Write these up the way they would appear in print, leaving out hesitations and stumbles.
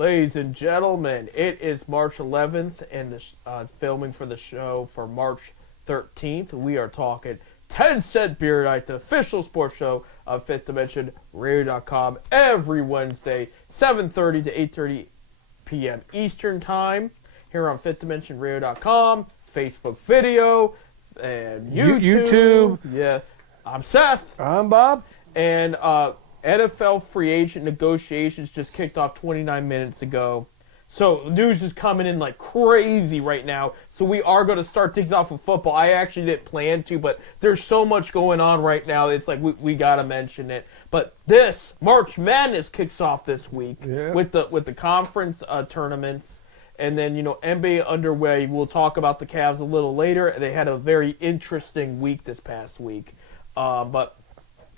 Ladies and gentlemen, it is March 11th and the filming for the show for March 13th. We are talking 10 Cent Beer Night, the official sports show of Fifth Dimension Radio.com every Wednesday, 7:30 to 8:30 p.m. Eastern Time here on Fifth Dimension Radio.com, Facebook video, and YouTube. Yeah, I'm Seth. I'm Bob. And NFL free agent negotiations just kicked off 29 minutes ago. So news is coming in like crazy right now. So we are going to start things off with football. I actually didn't plan to, but there's so much going on right now. It's like we got to mention it. But this March Madness kicks off this week with the conference tournaments. And then, NBA underway. We'll talk about the Cavs a little later. They had a very interesting week this past week. But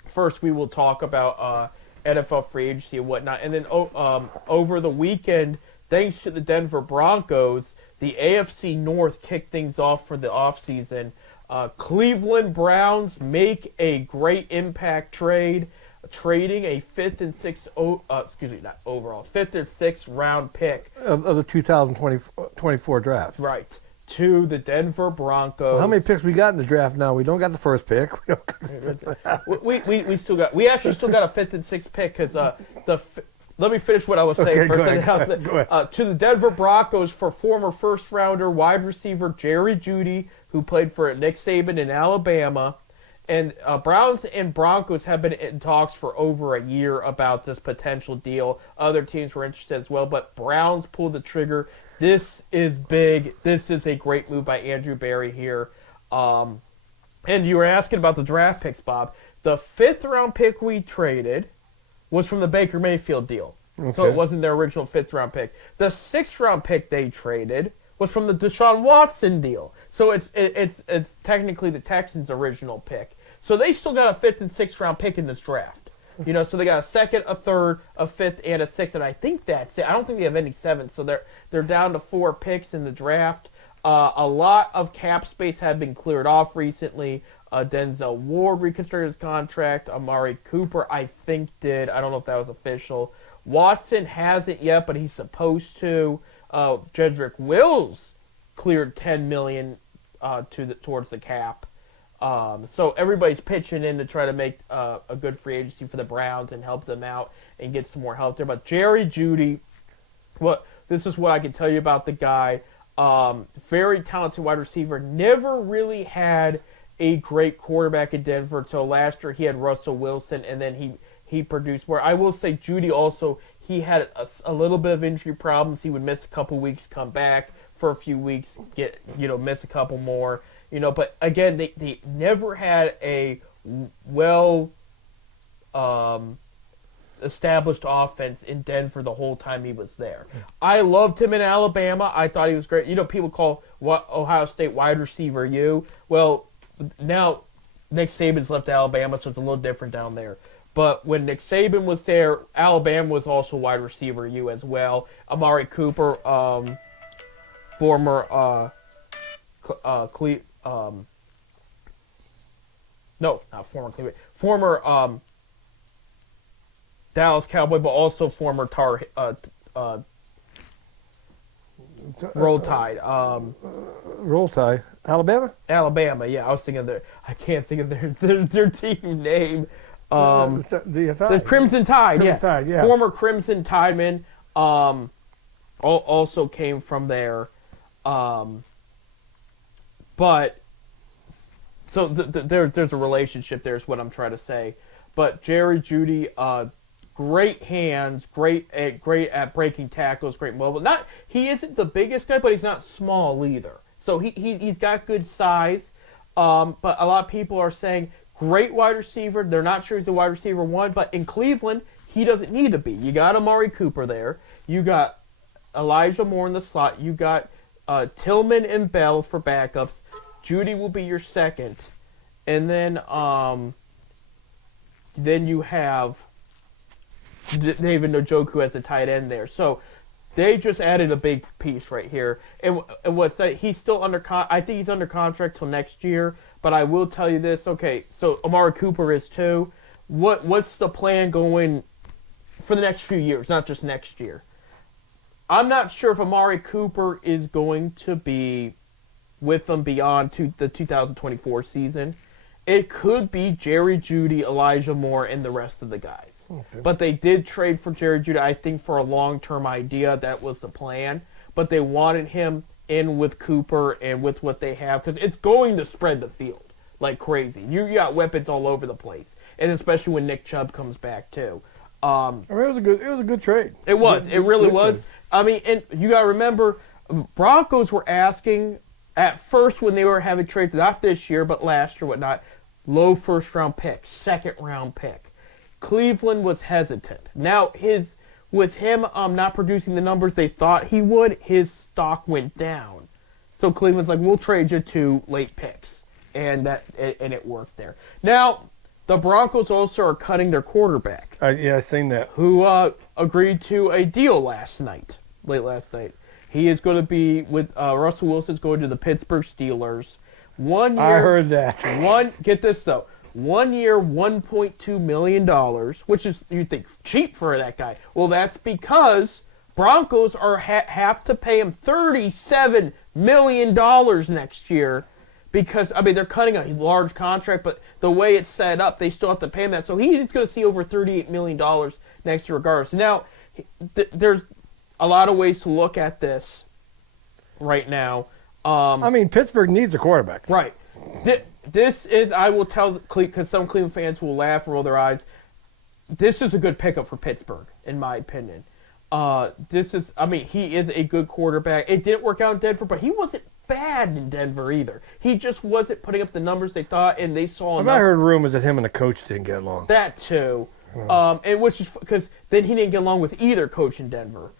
first, we will talk about NFL free agency and whatnot. And then over the weekend, thanks to the Denver Broncos, the AFC North kicked things off for the offseason. Cleveland Browns make a great impact trade, trading a fifth and sixth round pick of the 2024 draft. Right. To the Denver Broncos. So how many picks we got in the draft now? We don't got the first pick. we still got. We actually still got a fifth and sixth pick because let me finish what I was saying first. Go ahead. To the Denver Broncos for former first rounder wide receiver Jerry Jeudy, who played for Nick Saban in Alabama. And Browns and Broncos have been in talks for over a year about this potential deal. Other teams were interested as well, but Browns pulled the trigger. This is big. This is a great move by Andrew Berry here. And you were asking about the draft picks, Bob. The fifth round pick we traded was from the Baker Mayfield deal. Okay. So it wasn't their original fifth round pick. The sixth round pick they traded was from the Deshaun Watson deal. So it's technically the Texans' original pick. So they still got a fifth and sixth round pick in this draft. So they got a second, a third, a fifth, and a sixth, and I think that's it. I don't think they have any sevenths, so they're down to 4 picks in the draft. A lot of cap space had been cleared off recently. Denzel Ward reconstructed his contract. Amari Cooper, I think, did. I don't know if that was official. Watson hasn't yet, but he's supposed to. Jedrick Wills cleared $10 million towards the cap. So everybody's pitching in to try to make a good free agency for the Browns and help them out and get some more help there. But Jerry Jeudy, this is what I can tell you about the guy. Very talented wide receiver. Never really had a great quarterback in Denver until last year. He had Russell Wilson, and then he produced more. I will say Jeudy also, he had a little bit of injury problems. He would miss a couple weeks, come back for a few weeks, miss a couple more. But again, they never had a established offense in Denver the whole time he was there. I loved him in Alabama. I thought he was great. People call Ohio State wide receiver U. Well, now Nick Saban's left Alabama, so it's a little different down there. But when Nick Saban was there, Alabama was also wide receiver U as well. Amari Cooper, former former Dallas Cowboy, but also former Roll Tide. Roll Tide. Alabama? Alabama, yeah. I was thinking I can't think of their team name. The Crimson Tide, Tide, yeah. Former Crimson Tideman also came from there. But so there's a relationship there is what I'm trying to say. But Jerry Jeudy, great hands, great at breaking tackles, great mobile. He isn't the biggest guy, but he's not small either. So he's got good size. But a lot of people are saying great wide receiver. They're not sure he's a wide receiver one, but in Cleveland he doesn't need to be. You got Amari Cooper there. You got Elijah Moore in the slot. You got Tillman and Bell for backups. Jeudy will be your second, and then you have David Njoku as a tight end there. So they just added a big piece right here. And what's that? He's still I think he's under contract till next year. But I will tell you this. Okay, so Amari Cooper is too. What's the plan going for the next few years, not just next year? I'm not sure if Amari Cooper is going to be with them beyond the 2024 season. It could be Jerry Jeudy, Elijah Moore, and the rest of the guys. Okay. But they did trade for Jerry Jeudy, I think, for a long-term idea. That was the plan. But they wanted him in with Cooper and with what they have, because it's going to spread the field like crazy. You got weapons all over the place, and especially when Nick Chubb comes back too. I mean, it was a good trade. It was. It really good was. trade. I mean, and you got to remember, Broncos were asking at first when they were having trades, not this year, but last year, whatnot, low first-round pick, second-round pick. Cleveland was hesitant. Now, with him not producing the numbers they thought he would, his stock went down. So Cleveland's like, we'll trade you 2 late picks. And it worked there. Now, the Broncos also are cutting their quarterback, Yeah, I seen that. who agreed to a deal late last night. He is going to be with Russell Wilson's going to the Pittsburgh Steelers. 1 year. I heard that. Get this though. 1 year, $1.2 million, which is, you'd think, cheap for that guy. Well, that's because Broncos have to pay him $37 million next year. Because, I mean, they're cutting a large contract, but the way it's set up, they still have to pay him that. So he's going to see over $38 million next year regardless. Now, there's a lot of ways to look at this right now. I mean, Pittsburgh needs a quarterback. Right. This is, I will tell, because some Cleveland fans will laugh and roll their eyes, this is a good pickup for Pittsburgh, in my opinion. He is a good quarterback. It didn't work out in Denver, but he wasn't bad in Denver either. He just wasn't putting up the numbers they thought, and they saw enough. I heard rumors that him and the coach didn't get along. That too. And which is because then he didn't get along with either coach in Denver,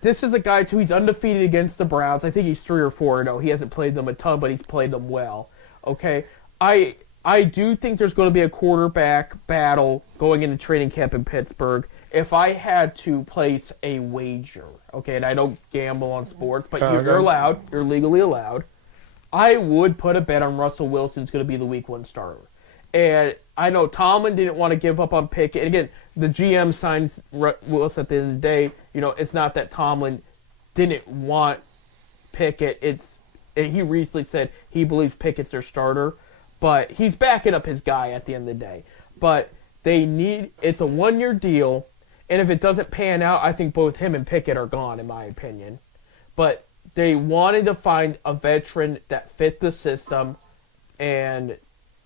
this is a guy too. He's undefeated against the Browns. I think he's 3-4-0. He hasn't played them a ton, but he's played them well. Okay, I do think there's going to be a quarterback battle going into training camp in Pittsburgh. If I had to place a wager, okay, and I don't gamble on sports, but you're allowed, you're legally allowed, I would put a bet on Russell Wilson's going to be the Week 1 starter. And I know Tomlin didn't want to give up on Pickett. And again, the GM signs Wilson at the end of the day. It's not that Tomlin didn't want Pickett. He recently said he believes Pickett's their starter. But he's backing up his guy at the end of the day. But it's a 1-year deal. And if it doesn't pan out, I think both him and Pickett are gone, in my opinion. But they wanted to find a veteran that fit the system, and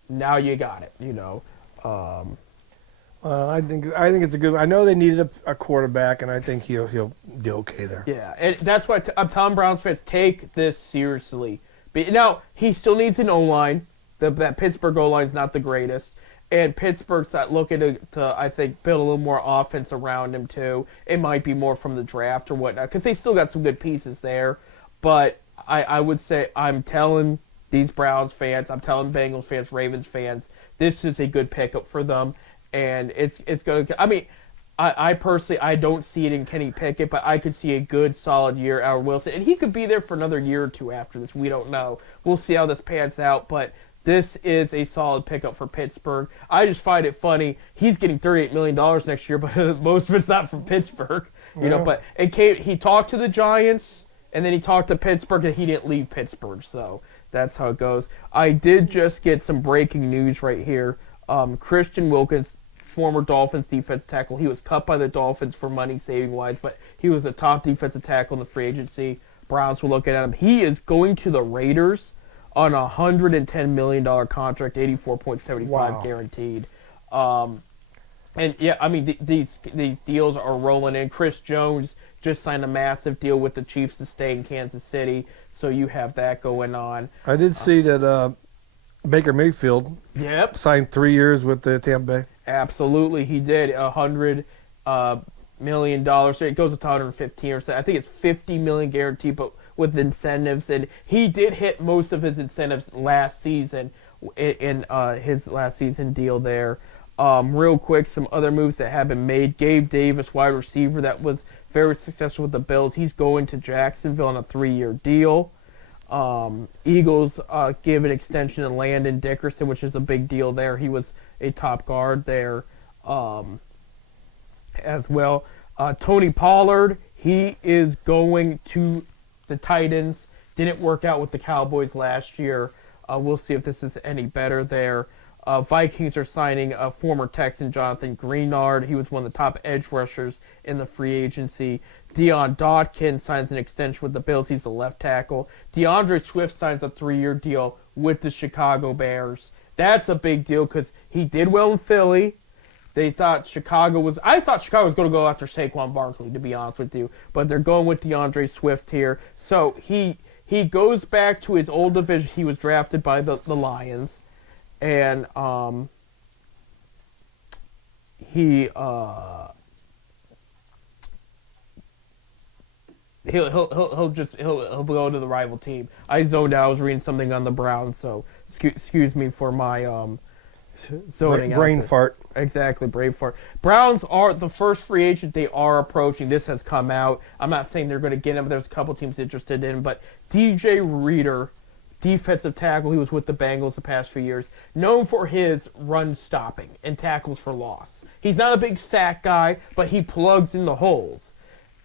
now you got it, I think it's a good. I know they needed a quarterback, and I think he'll do okay there. Yeah, and that's why I'm telling Browns fans, take this seriously. But now he still needs an O-line. That Pittsburgh O-line is not the greatest, and Pittsburgh's looking to I think build a little more offense around him too. It might be more from the draft or whatnot because they still got some good pieces there. But I would say I'm telling these Browns fans, I'm telling Bengals fans, Ravens fans, this is a good pickup for them, and it's going to. I mean, I personally I don't see it in Kenny Pickett, but I could see a good solid year out of Wilson, and he could be there for another year or two after this. We don't know. We'll see how this pans out, but this is a solid pickup for Pittsburgh. I just find it funny. He's getting $38 million next year, but most of it's not from Pittsburgh, But he talked to the Giants, and then he talked to Pittsburgh, and he didn't leave Pittsburgh. So that's how it goes. I did just get some breaking news right here. Christian Wilkins, former Dolphins defense tackle, he was cut by the Dolphins for money saving wise, but he was the top defensive tackle in the free agency. Browns were looking at him. He is going to the Raiders on a $110 million contract, 84.75 guaranteed. And yeah, I mean these deals are rolling in. Chris Jones just signed a massive deal with the Chiefs to stay in Kansas City, so you have that going on. I did see that Baker Mayfield signed 3 years with the Tampa Bay. Absolutely, he did. $100 million. So it goes to 115 or so. I think it's $50 million guaranteed, but with incentives, and he did hit most of his incentives last season in his last season deal there. Real quick, some other moves that have been made. Gabe Davis, wide receiver, that was very successful with the Bills. He's going to Jacksonville on a 3-year deal. Eagles give an extension to Landon Dickerson, which is a big deal there. He was a top guard there. as well. Tony Pollard, he is going to the Titans. Didn't work out with the Cowboys last year. We'll see if this is any better there. Vikings are signing former Texan Jonathan Greenard. He was one of the top edge rushers in the free agency. Dion Dawkins signs an extension with the Bills. He's a left tackle. DeAndre Swift signs a 3-year deal with the Chicago Bears. That's a big deal because he did well in Philly. I thought Chicago was going to go after Saquon Barkley, to be honest with you. But they're going with DeAndre Swift here. So he goes back to his old division. He was drafted by the Lions. And he'll go to the rival team. I zoned out. I was reading something on the Browns, so excuse me for my zoning out. Brain fart. Exactly, brain fart. Browns are the first free agent they are approaching. This has come out. I'm not saying they're going to get him. There's a couple teams interested in him, but DJ Reader, defensive tackle, he was with the Bengals the past few years, known for his run stopping and tackles for loss. He's not a big sack guy, but he plugs in the holes.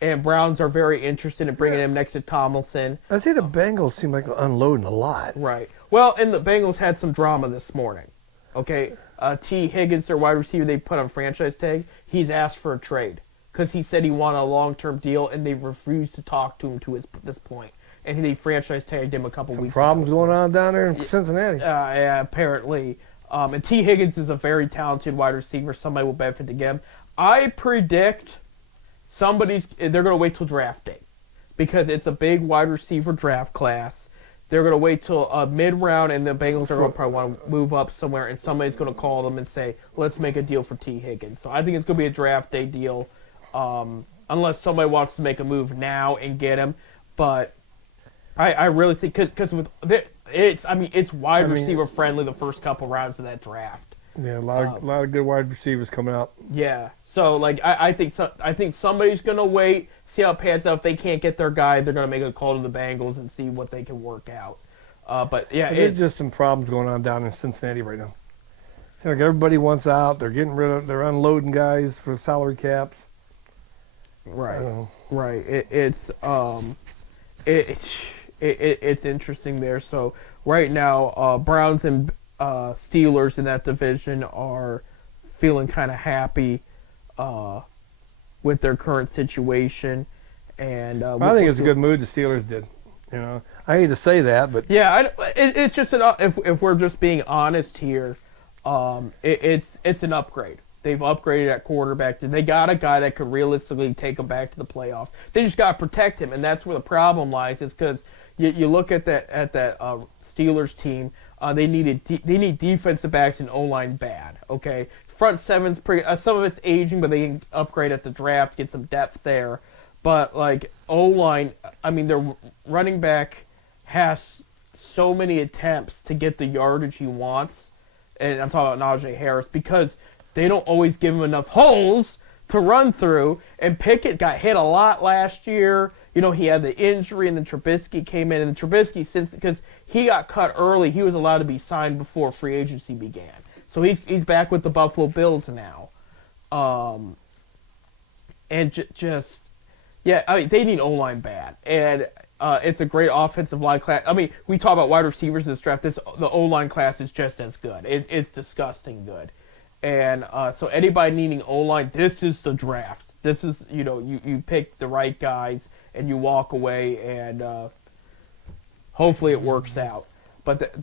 And Browns are very interested in bringing him next to Tomlinson. I see the Bengals seem like unloading a lot. Right. Well, and the Bengals had some drama this morning. Okay, T. Higgins, their wide receiver, they put on franchise tag. He's asked for a trade because he said he wanted a long-term deal, and they refused to talk to him to this point. And they franchise tagged him a couple weeks ago. Problems going on down there in Cincinnati. Yeah, apparently. And T. Higgins is a very talented wide receiver. Somebody will benefit to get him. I predict they're going to wait till draft day because it's a big wide receiver draft class. They're going to wait till mid-round, and the Bengals are going to probably want to move up somewhere, and somebody's going to call them and say, let's make a deal for T. Higgins. So I think it's going to be a draft day deal unless somebody wants to make a move now and get him. But I really think because it's wide receiver friendly the first couple rounds of that draft. Yeah, a lot of good wide receivers coming out. Yeah, so I think somebody's gonna wait, see how it pans out. If they can't get their guy, they're gonna make a call to the Bengals and see what they can work out. But yeah, there's just some problems going on down in Cincinnati right now. Seems like everybody wants out. They're they're unloading guys for salary caps. Right, right. It's interesting there. So right now, Browns and Steelers in that division are feeling kind of happy with their current situation, and I think it's a good move the Steelers did. I hate to say that, but yeah, it's just if we're just being honest here, it's an upgrade. They've upgraded at quarterback. They got a guy that could realistically take them back to the playoffs. They just got to protect him, and that's where the problem lies. Is because you look at that Steelers team. They need defensive backs and O-line bad. Okay, front seven's pretty. Some of it's aging, but they can upgrade at the draft, get some depth there. But like O-line, their running back has so many attempts to get the yardage he wants, and I'm talking about Najee Harris because they don't always give him enough holes to run through. And Pickett got hit a lot last year. He had the injury, and then Trubisky came in. And Trubisky, because he got cut early, he was allowed to be signed before free agency began. So he's back with the Buffalo Bills now. And they need O-line bad. And it's a great offensive line class. We talk about wide receivers in this draft. The O-line class is just as good. It's disgusting good. And so anybody needing O-line, this is the draft. This is, you pick the right guys and you walk away, and hopefully it works out. But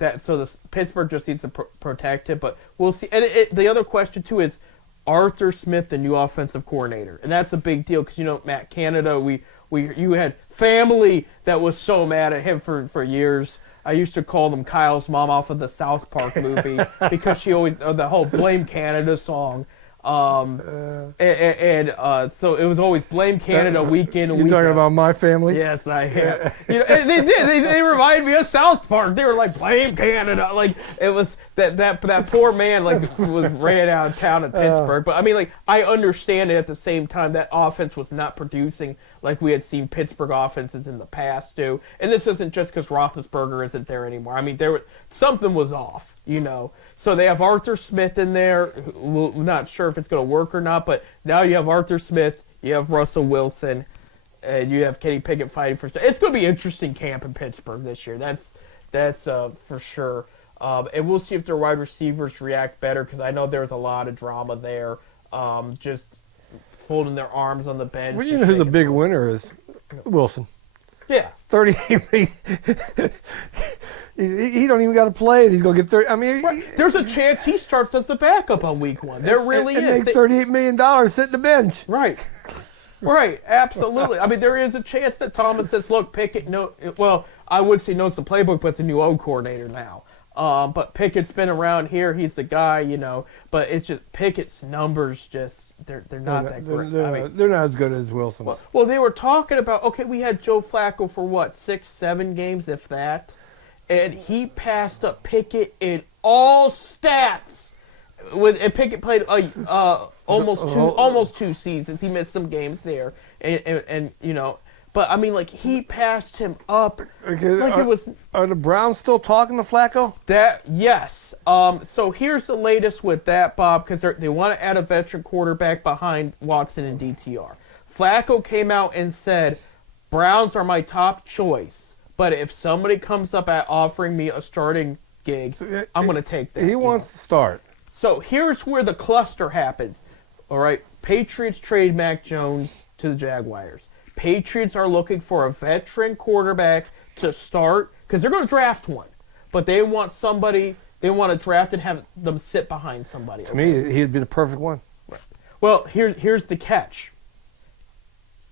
Pittsburgh just needs to protect it. But we'll see. And the other question too is Arthur Smith, the new offensive coordinator, and that's a big deal because Matt Canada, you had family that was so mad at him for years. I used to call them Kyle's mom off of the South Park movie because she always the whole Blame Canada song. So it was always Blame Canada week in and week out. You're talking about My Family? Yes, I am. And they did. They reminded me of South Park. They were like, Blame Canada. Like, that poor man was ran out of town in Pittsburgh. But I mean, I understand it at the same time. That offense was not producing like we had seen Pittsburgh offenses in the past do. And this isn't just because Roethlisberger isn't there anymore. I mean, something was off, So they have Arthur Smith in there. We're not sure if it's going to work or not, but now you have Arthur Smith, you have Russell Wilson, and you have Kenny Pickett fighting for. It's going to be an interesting camp in Pittsburgh this year. That's for sure. And we'll see if their wide receivers react better because I know there's a lot of drama there. Just folding their arms on the bench. Well, you know who the big winner is? Wilson. Yeah. 38 million. He don't even got to play it. He's going to get 30. I mean, there's a chance he starts as the backup on week 1. There really is. And make $38 million sitting the bench. Right. Right, absolutely. I mean, there is a chance that Thomas says, look, Pickett, I would say knows the playbook, but it's a new O coordinator now. But Pickett's been around here. He's the guy, But it's just Pickett's numbers they're not that great. They're not as good as Wilson's. Well, they were talking about, okay, we had Joe Flacco for what, 6-7 games, if that? And he passed up Pickett in all stats. And Pickett played almost 2 seasons. He missed some games there. And but I mean, he passed him up. Okay, are the Browns still talking to Flacco? Yes. So here's the latest with that, Bob, because they want to add a veteran quarterback behind Watson and DTR. Flacco came out and said, Browns are my top choice, but if somebody comes up at offering me a starting gig, I'm going to take that. He wants to start. So here's where the cluster happens. All right, Patriots trade Mac Jones to the Jaguars. Patriots are looking for a veteran quarterback to start because they're going to draft one, but they want somebody. They want to draft and have them sit behind somebody. To me, he'd be the perfect one. Right. Well, here's the catch.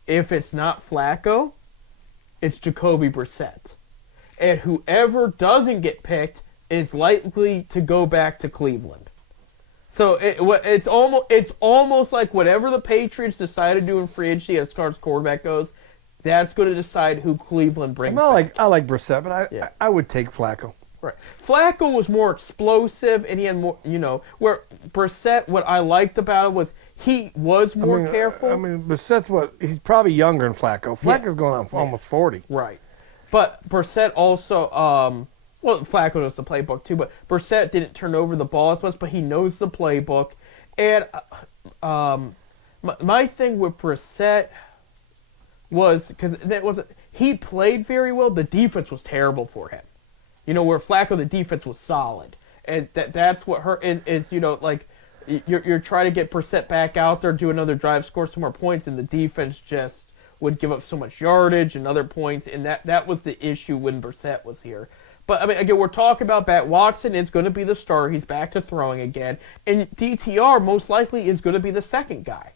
If it's not Flacco, it's Jacoby Brissett, and whoever doesn't get picked is likely to go back to Cleveland. So it's almost like whatever the Patriots decide to do in free agency as far as quarterback goes, that's going to decide who Cleveland brings. I like Brissett, but I would take Flacco. Right. Flacco was more explosive, and he had more, where Brissett, what I liked about it was he was more careful. Brissett's he's probably younger than Flacco. Flacco's going on for almost 40. Right. But Brissett also, Flacco knows the playbook too, but Brissett didn't turn over the ball as much, but he knows the playbook. And my thing with Brissett was, because he played very well, the defense was terrible for him. Where Flacco, the defense was solid. And that's what hurt is you're trying to get Brissett back out there, do another drive, score some more points, and the defense just would give up so much yardage and other points, and that was the issue when Brissett was here. But, I mean, again, we're talking about that. Watson is going to be the starter. He's back to throwing again. And DTR most likely is going to be the second guy.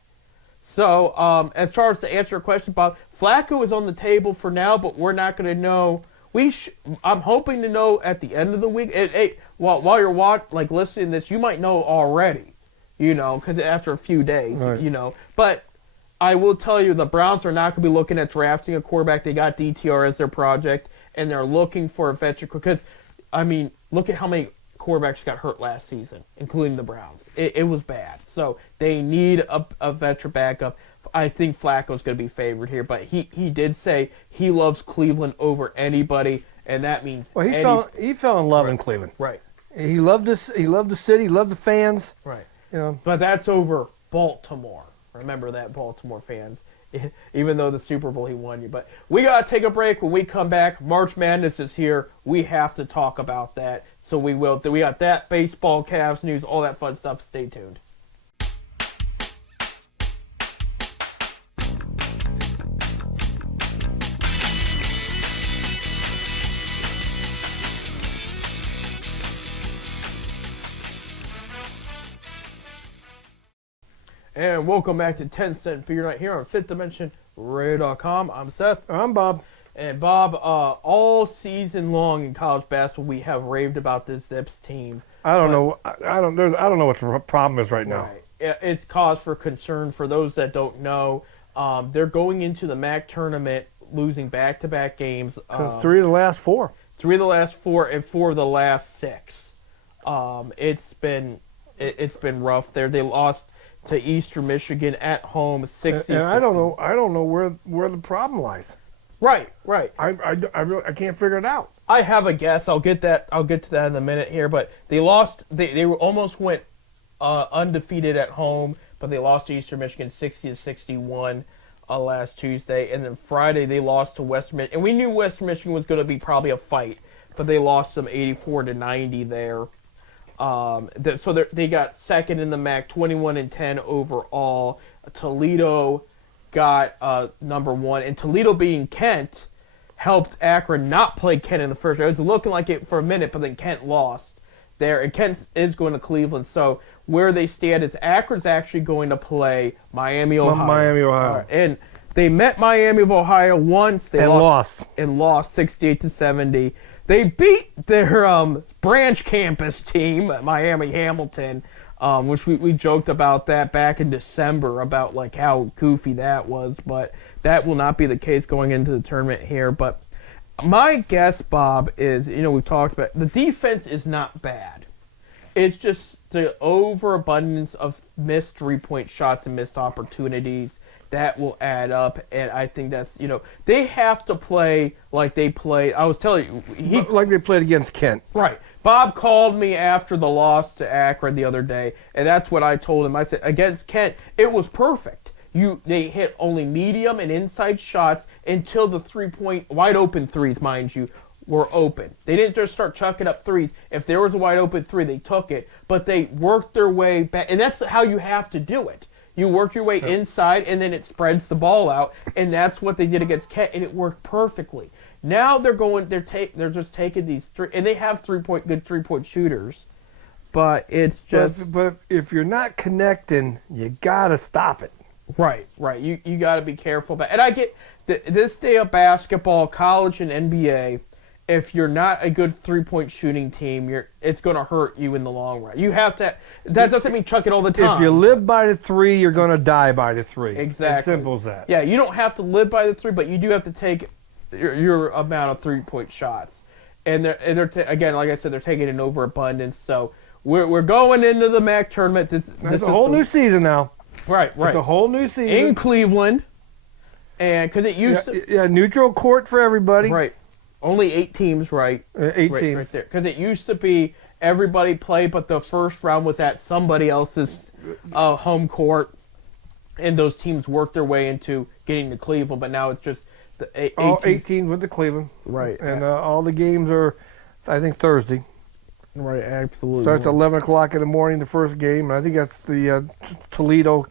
So, as far as to answer your question, Bob, Flacco is on the table for now, but we're not going to know. I'm hoping to know at the end of the week. While you're listening to this, you might know already, because after a few days, right. But I will tell you, the Browns are not going to be looking at drafting a quarterback. They got DTR as their project, and they're looking for a veteran. Because, look at how many quarterbacks got hurt last season, including the Browns. It was bad. So they need a veteran backup. I think Flacco's going to be favored here, but he did say he loves Cleveland over anybody, and that means he fell in love in Cleveland. Right. He loved this. He loved the city. He loved the fans. Right. But that's over Baltimore. Remember that, Baltimore fans. Even though the Super Bowl he won you. But we got to take a break. When we come back, March Madness is here. We have to talk about that. So we will. We got that, baseball, Cavs news, all that fun stuff. Stay tuned. And welcome back to 10 Cent Beer Night here on Fifth Dimension Radio.com. I'm Seth. I'm Bob. And Bob, all season long in college basketball, we have raved about this Zips team. I don't know what the problem is right now. Right. It's cause for concern for those that don't know. They're going into the MAC tournament losing back-to-back games. 3 of the last 4. 3 of the last 4 and 4 of the last 6. It's been rough there. They lost to Eastern Michigan at home, 60. And I don't know where the problem lies. Right. I can't figure it out. I have a guess. I'll get to that in a minute here. But they lost. They almost went undefeated at home, but they lost to Eastern Michigan 60-61 last Tuesday. And then Friday they lost to Western Michigan. And we knew Western Michigan was going to be probably a fight, but they lost them 84-90 there. So they got second in the MAC, 21-10 overall. Toledo got number one, and Toledo beating Kent helped Akron not play Kent in the first round. It was looking like it for a minute, but then Kent lost there, and Kent is going to Cleveland. So where they stand is Akron's actually going to play Miami, Ohio. And they met Miami of Ohio once. They lost 68-70. They beat their branch campus team, Miami Hamilton, which we joked about that back in December about like how goofy that was, but that will not be the case going into the tournament here. But my guess, Bob, is, we've talked about the defense is not bad. It's just the overabundance of missed 3-point shots and missed opportunities that will add up, and I think that's, they have to play like they played. I was telling you, like they played against Kent. Right. Bob called me after the loss to Akron the other day, and that's what I told him. I said, against Kent, it was perfect. They hit only medium and inside shots until the 3-point, wide open threes, mind you, were open. They didn't just start chucking up threes. If there was a wide open three, they took it, but they worked their way back, and that's how you have to do it. You work your way inside, and then it spreads the ball out, and that's what they did against Kent, and it worked perfectly. Now they're just taking these three, and they have good 3-point shooters, but it's just. But if you're not connecting, you gotta stop it. Right. You gotta be careful about, and I get this day of basketball, college and NBA. If you're not a good 3-point shooting team, it's going to hurt you in the long run. You have to. That doesn't mean chuck it all the time. If you live by the three, you're going to die by the three. Exactly. As simple as that. Yeah, you don't have to live by the three, but you do have to take your amount of 3-point shots. And they're again, like I said, they're taking an overabundance. So we're going into the MAC tournament. This is a whole new season now. Right. It's a whole new season in Cleveland, and because it used to neutral court for everybody. Right. Only 8 teams, right? 8 teams. Right there. Because it used to be everybody played, but the first round was at somebody else's home court, and those teams worked their way into getting to Cleveland. But now it's just the 8 teams with the Cleveland. Right. And all the games are, I think, Thursday. Right, absolutely. Starts at 11 o'clock in the morning, the first game. And I think that's the Toledo.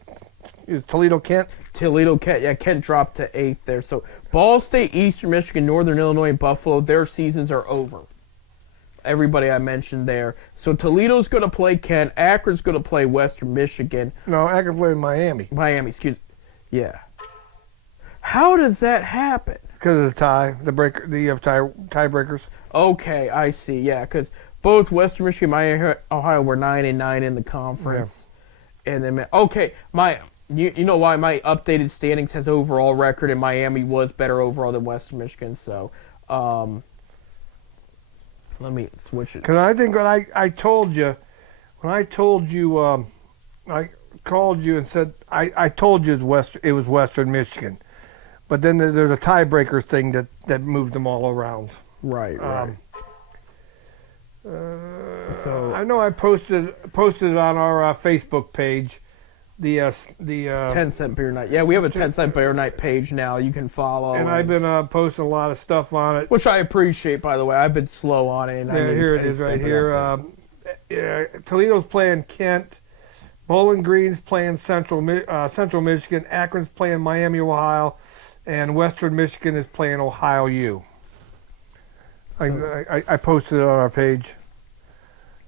Is Toledo-Kent? Toledo-Kent. Yeah, Kent dropped to 8th there. So Ball State, Eastern Michigan, Northern Illinois, and Buffalo, their seasons are over. Everybody I mentioned there. So Toledo's going to play Kent. Akron's going to play Western Michigan. No, Akron played Miami. Excuse me. Yeah. How does that happen? Because of the tiebreakers. Okay, I see. Yeah, because both Western Michigan and Miami, Ohio were 9-9 in the conference. Yeah. And then, okay, You know why my updated standings has overall record, and Miami was better overall than Western Michigan. So, let me switch it. Because I think when I told you, I called you and said I told you it was Western Michigan, but then there's a tiebreaker thing that moved them all around. Right. So I know I posted it on our Facebook page. The 10-cent beer night. Yeah, we have a 10-cent beer night page now. You can follow. And I've been posting a lot of stuff on it, which I appreciate, by the way. I've been slow on it. And here it is, right here. Toledo's playing Kent. Bowling Green's playing Central Michigan. Akron's playing Miami, Ohio, and Western Michigan is playing Ohio U. I posted it on our page.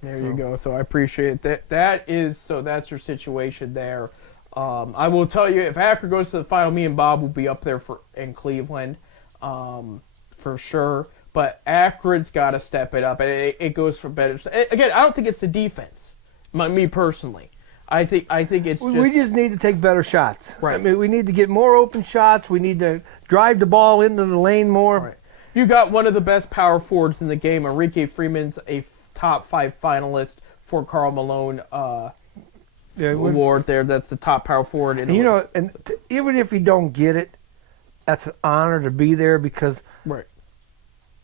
There you go. So I appreciate that. That's your situation there. I will tell you, if Akron goes to the final, me and Bob will be up there in Cleveland, for sure. But Akron's got to step it up. It goes for better. Again, I don't think it's the defense. Me personally, I think it's just, we just need to take better shots. Right. I mean, we need to get more open shots. We need to drive the ball into the lane more. Right. You got one of the best power forwards in the game. Enrique Freeman's a top 5 finalist for Karl Malone Yeah, award there. That's the top power forward. In you know, and even if you don't get it, that's an honor to be there because right.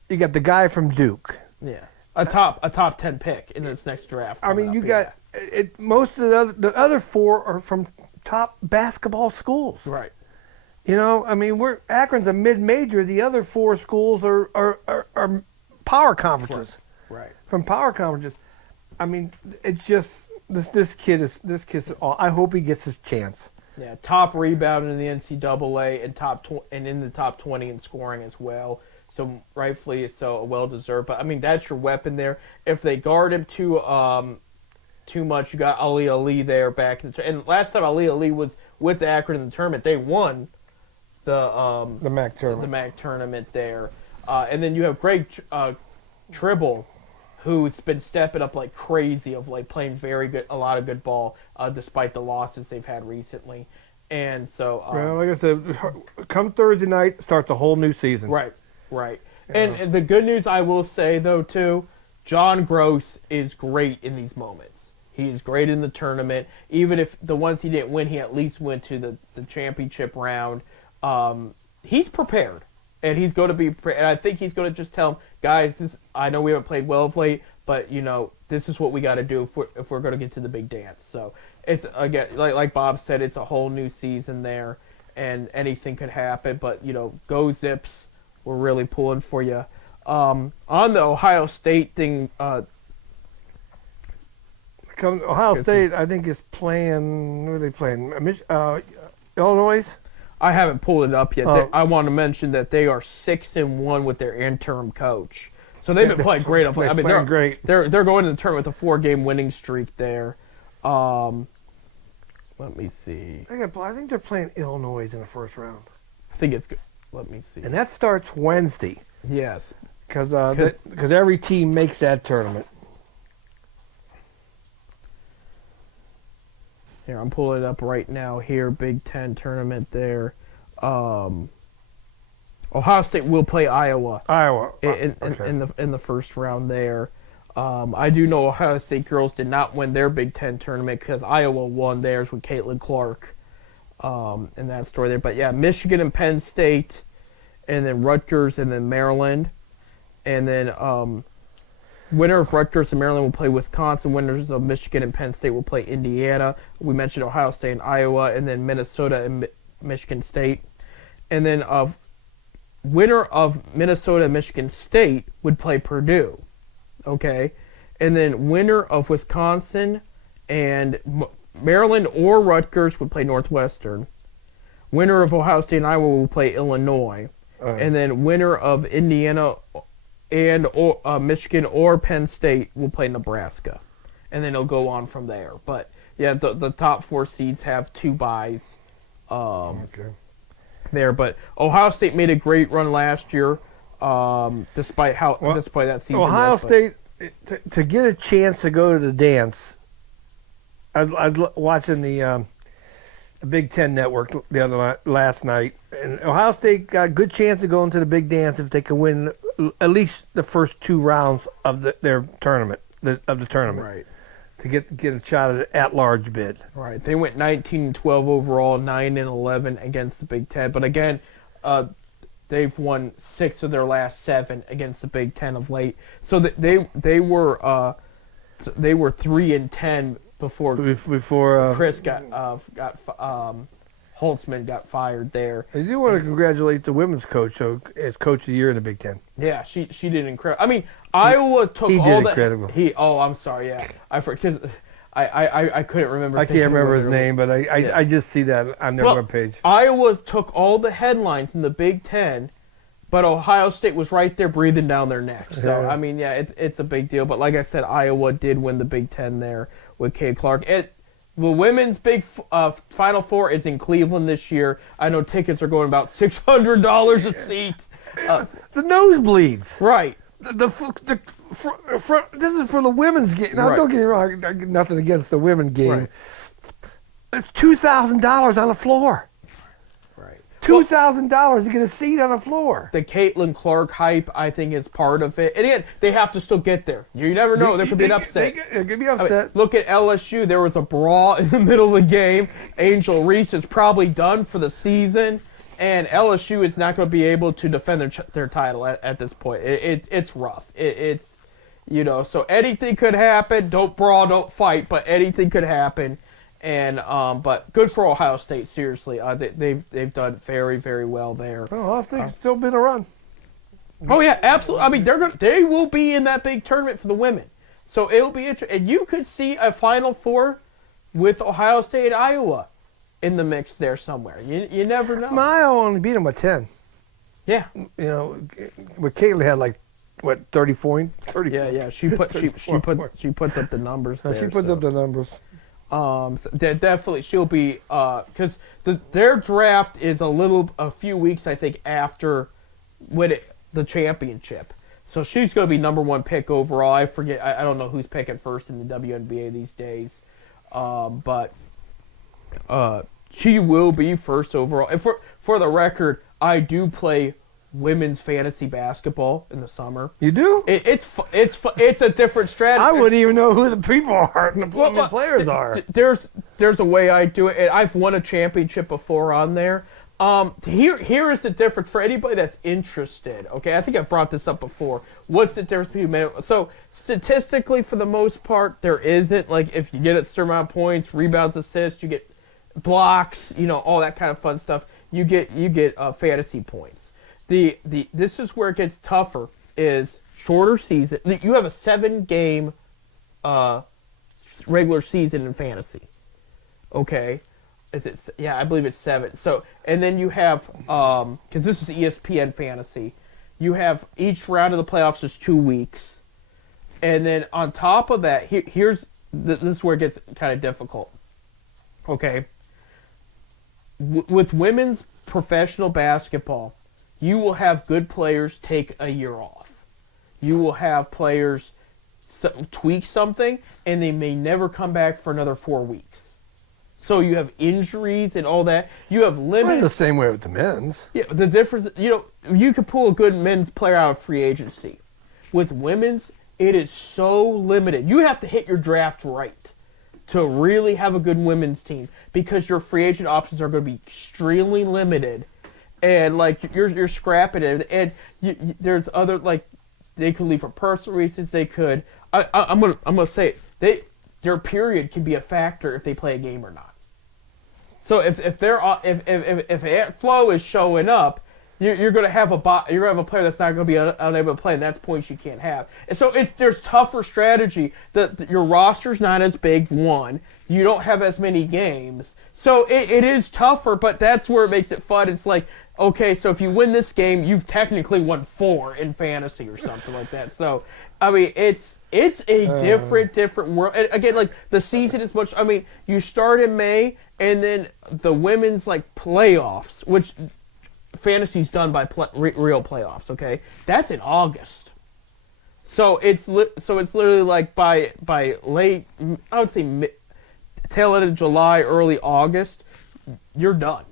you got the guy from Duke. Yeah. A top 10 pick in this next draft. I mean, you got it. Most of the other 4 are from top basketball schools. right. You know, I mean, Akron's a mid-major. The other 4 schools are power conferences. Right. From power conferences. I mean, it's just this kid is I hope he gets his chance. Yeah, top rebound in the NCAA and in the top 20 in scoring as well. So rightfully so, well deserved. But I mean, that's your weapon there. If they guard him too much, you got Ali Ali there back in and last time Ali Ali was with Akron in the tournament, they won the MAC tournament. The MAC tournament there. And then you have Greg Tribble, who's been stepping up like crazy, of like playing a lot of good ball, despite the losses they've had recently. And so, well, like I said, come Thursday night starts a whole new season. Right. And the good news I will say though too, John Gross is great in these moments. He is great in the tournament. Even if the ones he didn't win, he at least went to the championship round. He's prepared. And he's going to be, and I think he's going to just tell them, guys, I know we haven't played well of late, but this is what we got to do if we're going to get to the big dance. So it's again, like Bob said, it's a whole new season there, and anything could happen. But go Zips, we're really pulling for you. On the Ohio State thing, Ohio State, I think is playing. Who are they playing? Illinois. I haven't pulled it up yet. Oh. I want to mention that they are 6-1 with their interim coach, so they've been playing great. I mean, they're great. They're going to the tournament with a 4-game winning streak there. Let me see. I think they're playing Illinois in the first round. I think it's good. Let me see. And that starts Wednesday. Yes, because every team makes that tournament. Here, I'm pulling it up right now here, Big Ten tournament there. Ohio State will play Iowa. In the first round there. I do know Ohio State girls did not win their Big Ten tournament because Iowa won theirs with Caitlin Clark in that story there. But yeah, Michigan and Penn State, and then Rutgers, and then Maryland. And then winner of Rutgers and Maryland will play Wisconsin. Winners of Michigan and Penn State will play Indiana. We mentioned Ohio State and Iowa, and then Minnesota and Michigan State. And then winner of Minnesota and Michigan State would play Purdue. Okay? And then winner of Wisconsin and Maryland or Rutgers would play Northwestern. Winner of Ohio State and Iowa will play Illinois. And then winner of Indiana and Michigan or Penn State will play Nebraska, and then it'll go on from there. But yeah, the top 4 seeds have 2 byes there. But Ohio State made a great run last year, despite that season. Ohio State to get a chance to go to the dance. I was watching the Big Ten Network last night, and Ohio State got a good chance of going to the big dance if they can win at least the first 2 rounds of their tournament, right, to get a shot at at-large bid. Right, they went 19-12 overall, 9-11 against the Big Ten, but again, they've won 6 of their last 7 against the Big Ten of late. So they were 3-10 before Chris Holtzman got fired there. I do want to congratulate the women's coach as coach of the year in the Big Ten. Yeah, she did incredible. I mean, Iowa took he all did incredible. I'm sorry. Yeah, I couldn't remember. I can't remember his name, but I just see that on their webpage. Iowa took all the headlines in the Big Ten, but Ohio State was right there breathing down their neck. So I mean, yeah, it's a big deal. But like I said, Iowa did win the Big Ten there with Kay Clark. The women's big Final Four is in Cleveland this year. I know tickets are going about $600 a seat. The nosebleeds. Right. The front. This is for the women's game. Now, don't get me wrong. Nothing against the women's game. Right. It's $2,000 on the floor. Right. $2,000 to get a seat on the floor. The Caitlin Clark hype, I think, is part of it. And again, they have to still get there. You never know. There could be an upset. There could be upset. Look at LSU. There was a brawl in the middle of the game. Angel Reese is probably done for the season. And LSU is not going to be able to defend their title at this point. It's rough. It's, so anything could happen. Don't brawl, don't fight, but anything could happen. And but good for Ohio State. Seriously, they've done very, very well there. Well, Ohio State's still been a run. Oh yeah, absolutely. I mean, they will be in that big tournament for the women. So it'll be interesting. And you could see a Final Four with Ohio State and Iowa in the mix there somewhere. You never know. Iowa only beat them by 10. Yeah. But Caitlin had like what 30 points. 30. Yeah. She puts up the numbers. There, she puts up the numbers. So definitely she'll be because their draft is a few weeks I think after the championship. So she's going to be number 1 pick overall. I forget. I don't know who's picking first in the WNBA these days, but she will be first overall. And for the record, I do play women's fantasy basketball in the summer. You do? It's a different strategy. I wouldn't even know who the people are and the players are. There's a way I do it, and I've won a championship before on there. Here is the difference for anybody that's interested. Okay, I think I've brought this up before. What's the difference between so statistically, for the most part, there isn't like if you get a certain amount of points, rebounds, assists, you get blocks, all that kind of fun stuff. You get fantasy points. This is where it gets tougher. Is shorter season. You have a 7-game regular season in fantasy. Okay. Is it? Yeah, I believe it's 7. So, and then you have because this is ESPN fantasy, you have each round of the playoffs is 2 weeks, and then on top of that, this is where it gets kind of difficult. Okay. With women's professional basketball, you will have good players take a year off. You will have players tweak something, and they may never come back for another 4 weeks. So you have injuries and all that. You have limits. Well, the same way with the men's. Yeah, the difference, you could pull a good men's player out of free agency. With women's, it is so limited. You have to hit your draft right to really have a good women's team because your free agent options are going to be extremely limited. And like you're scrapping it, and there's other they could leave for personal reasons. They could. I'm gonna say it. Their period can be a factor if they play a game or not. So if Aunt Flo is showing up, you're gonna have a player that's not gonna be unable to play, and that's points you can't have. And so there's tougher strategy. Your roster's not as big. One, you don't have as many games, so it is tougher. But that's where it makes it fun. It's like, okay, so if you win this game, you've technically won 4 in fantasy or something like that. So, I mean, it's a different world. And again, like the season is much. I mean, you start in May, and then the women's playoffs, which fantasy's done by real playoffs. Okay, that's in August. So it's literally like by late, I would say tail end of July, early August, you're done.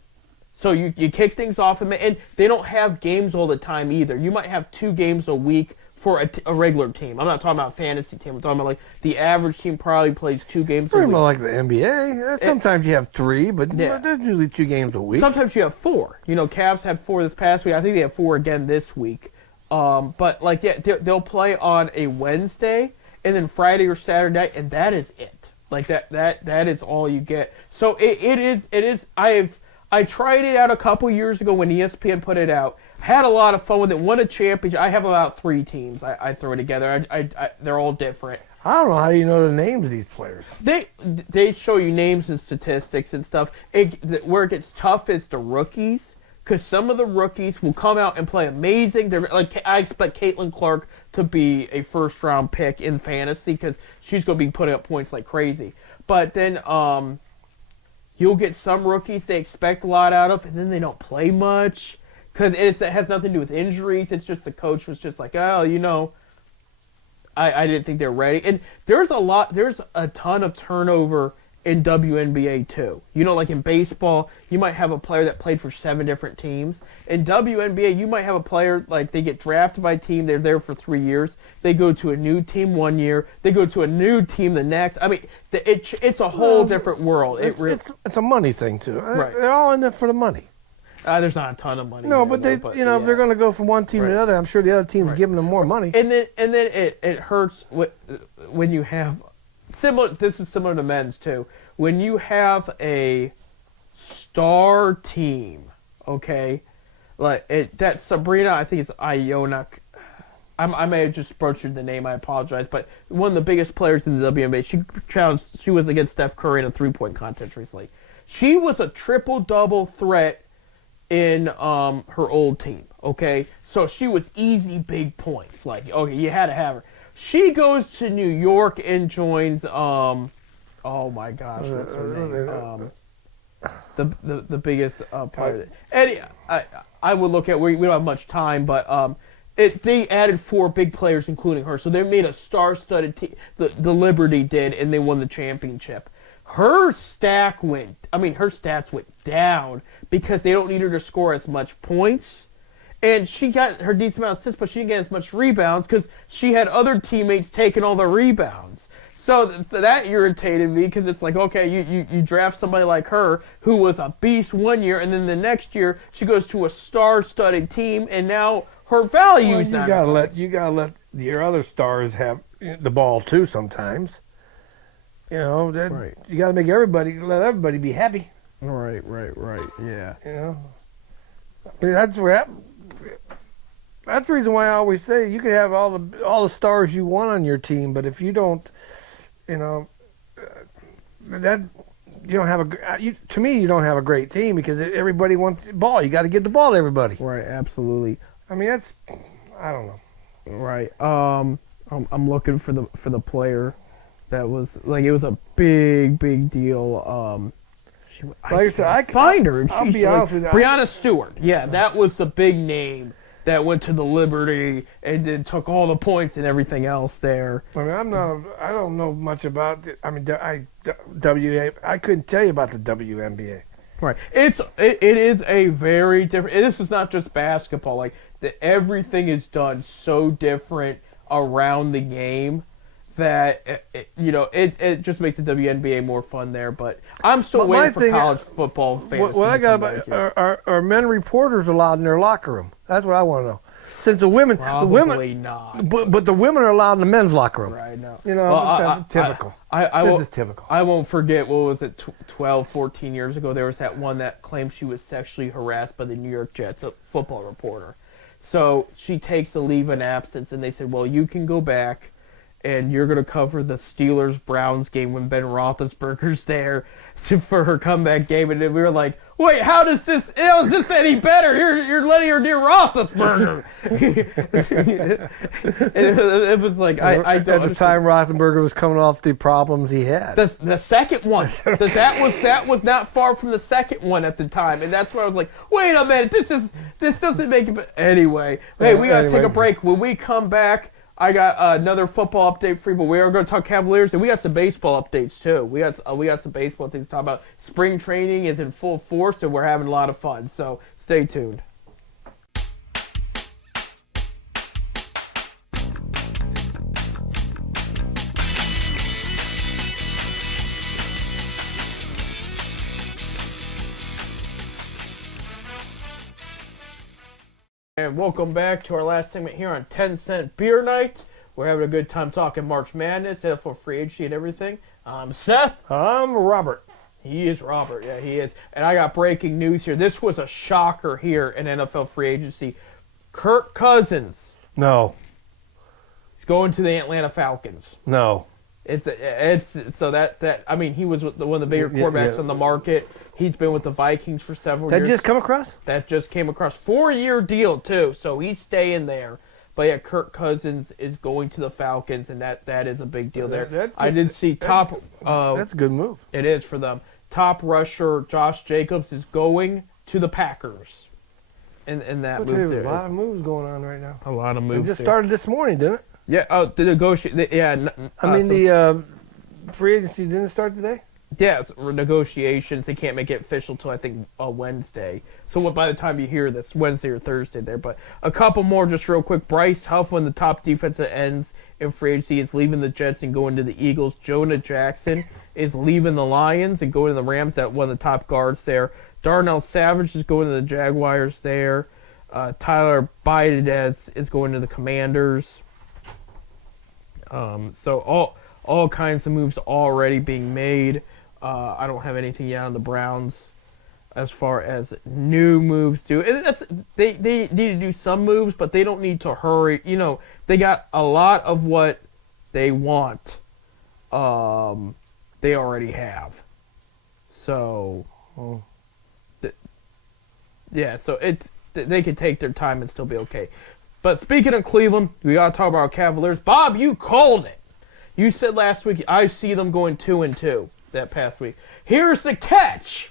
So you kick things off, and they don't have games all the time either. You might have 2 games a week for a regular team. I'm not talking about a fantasy team. I'm talking about the average team probably plays 2 games a week. Pretty much like the NBA. Sometimes you have 3, but there's usually 2 games a week. Sometimes you have 4. Cavs had 4 this past week. I think they have 4 again this week. But they'll play on a Wednesday and then Friday or Saturday night, and that is it. Like that is all you get. So it is. I tried it out a couple years ago when ESPN put it out. Had a lot of fun with it. Won a championship. I have about 3 teams I throw together. They're all different. I don't know how you know the names of these players. They show you names and statistics and stuff. Where it gets tough is the rookies, because some of the rookies will come out and play amazing. I expect Caitlin Clark to be a first-round pick in fantasy because she's going to be putting up points like crazy. But then you'll get some rookies they expect a lot out of, and then they don't play much because it has nothing to do with injuries. It's just the coach was just like, I didn't think they're ready. And there's a ton of turnover in WNBA too. You know, like in baseball, you might have a player that played for 7 different teams. In WNBA, you might have a player, like they get drafted by a team, they're there for 3 years. They go to a new team 1 year. They go to a new team the next. I mean, it's a whole different world. It's a money thing, too. Right. They're all in it for the money. There's not a ton of money. No, there, but though, if they're going to go from one team to Right. the other, I'm sure the other team's giving them more money. And then it hurts when you have similar. This is similar to men's too. When you have a star team, okay, like that Sabrina, I think it's Iona. I may have just butchered the name. I apologize, but one of the biggest players in the WNBA. She was against Steph Curry in a 3-point contest recently. She was a triple-double threat in her old team, okay? So she was easy big points. Like, okay, you had to have her. She goes to New York and joins oh my gosh, what's her name? The biggest part of it. And I would look at, we don't have much time, but they added 4 big players, including her. So they made a star-studded team. The Liberty did, and they won the championship. Her stats went down because they don't need her to score as much points. And she got her decent amount of assists, but she didn't get as much rebounds because she had other teammates taking all the rebounds. So that irritated me because it's like, okay, you draft somebody like her who was a beast 1 year, and then the next year she goes to a star-studded team, and now her value's not. You gotta let your other stars have the ball too. Sometimes, Right. you gotta let everybody be happy. Right, yeah. I mean, that's the reason why I always say you can have all the stars you want on your team, but if you don't, that you don't have to me you don't have a great team because everybody wants the ball. You got to get the ball to everybody. Right, absolutely. I mean, I don't know. Right. I'm looking for the player that was like it was a big deal. Like I said, I find her. And I'll she's be honest with you. Breanna Stewart. Yeah, that was the big name that went to the Liberty and then took all the points and everything else there. I mean, I don't know much about it. I mean, I couldn't tell you about the WNBA. Right. It is a very different. This is not just basketball. Like everything is done so different around the game that it just makes the WNBA more fun there. But I'm still waiting for college football fans. What I got about are men reporters allowed in their locker room? That's what I want to know. Since the women, Probably not. But the women are allowed in the men's locker room. Right. No. Typical. This is typical. I won't forget, what was it, 12, 14 years ago, there was that one that claimed she was sexually harassed by the New York Jets, a football reporter. So she takes a leave in absence, and they said, well, you can go back, and you're going to cover the Steelers-Browns game when Ben Roethlisberger's there for her comeback game. And then we were like, wait, how is this any better? You're letting her near Roethlisberger. It was like, I don't At the time, Roethlisberger was coming off the problems he had. The second one. That was not far from the second one at the time. And that's where I was like, wait a minute, this doesn't make it. Anyway, hey, we got to take a break. When we come back, I got another football update for you, but we are going to talk Cavaliers, and we got some baseball updates too. We got some baseball things to talk about. Spring training is in full force, and we're having a lot of fun. So stay tuned. And welcome back to our last segment here on 10 Cent Beer Night. We're having a good time talking March Madness, NFL free agency and everything. I'm Seth. I'm Robert. He is Robert. Yeah, he is. And I got breaking news here. This was a shocker here in NFL free agency. Kirk Cousins No. is going to the Atlanta Falcons. No. He was one of the bigger quarterbacks on the market. He's been with the Vikings for several years. That just come across? That just came across. 4-year deal, too, so he's staying there. But, yeah, Kirk Cousins is going to the Falcons, and that is a big deal there. I did see top... that's a good move. It is for them. Top rusher Josh Jacobs is going to the Packers. And that move there. A lot of moves going on right now. A lot of moves It just started this morning, didn't it? Yeah, the negotiate... Yeah. the free agency didn't start today? Yes, negotiations. They can't make it official till I think Wednesday. So by the time you hear this, Wednesday or Thursday there. But a couple more just real quick. Bryce Huff, one of the top defensive ends in free agency, is leaving the Jets and going to the Eagles. Jonah Jackson is leaving the Lions and going to the Rams. That one of the top guards there. Darnell Savage is going to the Jaguars there. Tyler Biadasz is going to the Commanders. So all kinds of moves already being made. I don't have anything yet on the Browns as far as new moves do. And they need to do some moves, but they don't need to hurry. You know, they got a lot of what they want. They already have. So, yeah. So they can take their time and still be okay. But speaking of Cleveland, we got to talk about our Cavaliers. Bob, you called it. You said last week, I see them going 2-2 that past week. Here's the catch.